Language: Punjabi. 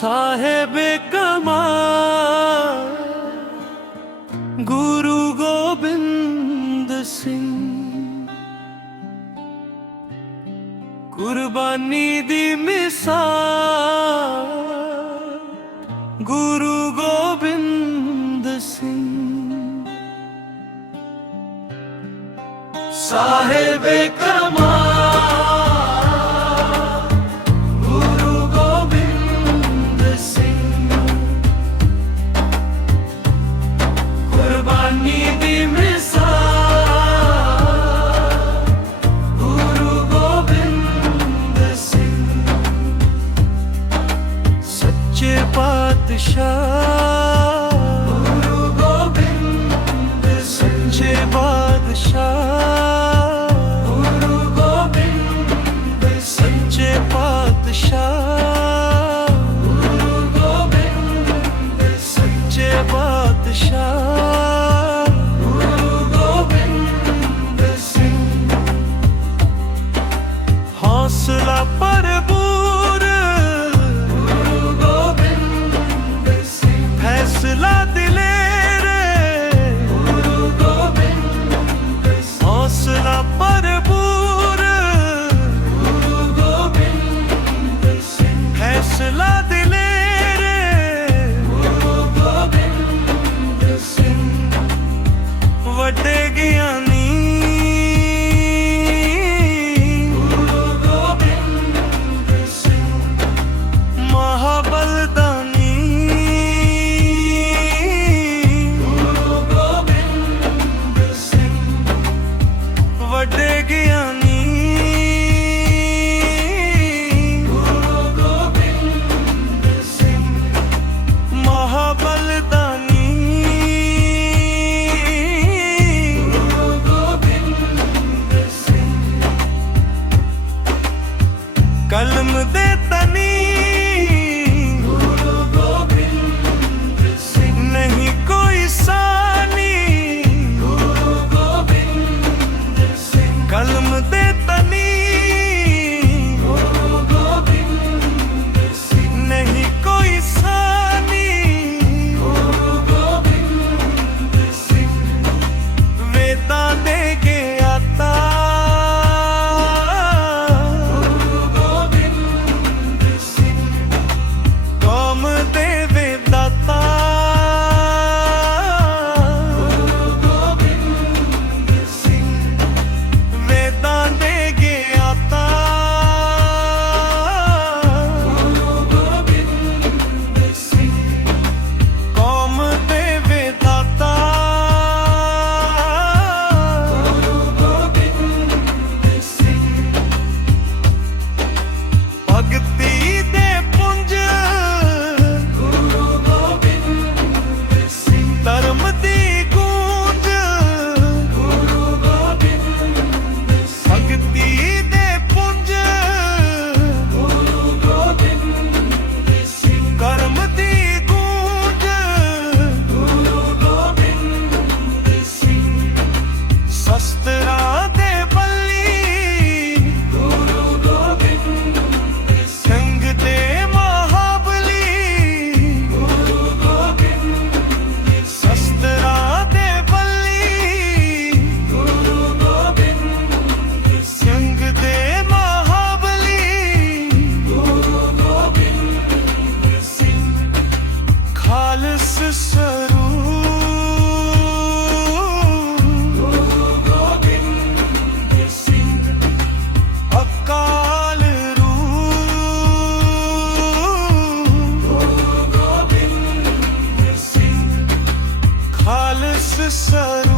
ਸਾਹਿਬ ਕਮਾਲ ਗੁਰੂ ਗੋਬਿੰਦ ਸਿੰਘ। ਕੁਰਬਾਨੀ ਦੀ ਮਿਸਾਲ ਗੁਰੂ ਗੋਬਿੰਦ ਸਿੰਘ। ਸਾਹਿਬ ਕਮਾਲ। আশা ਵੱਡੇ ਗਿਆਨ could feel The sun.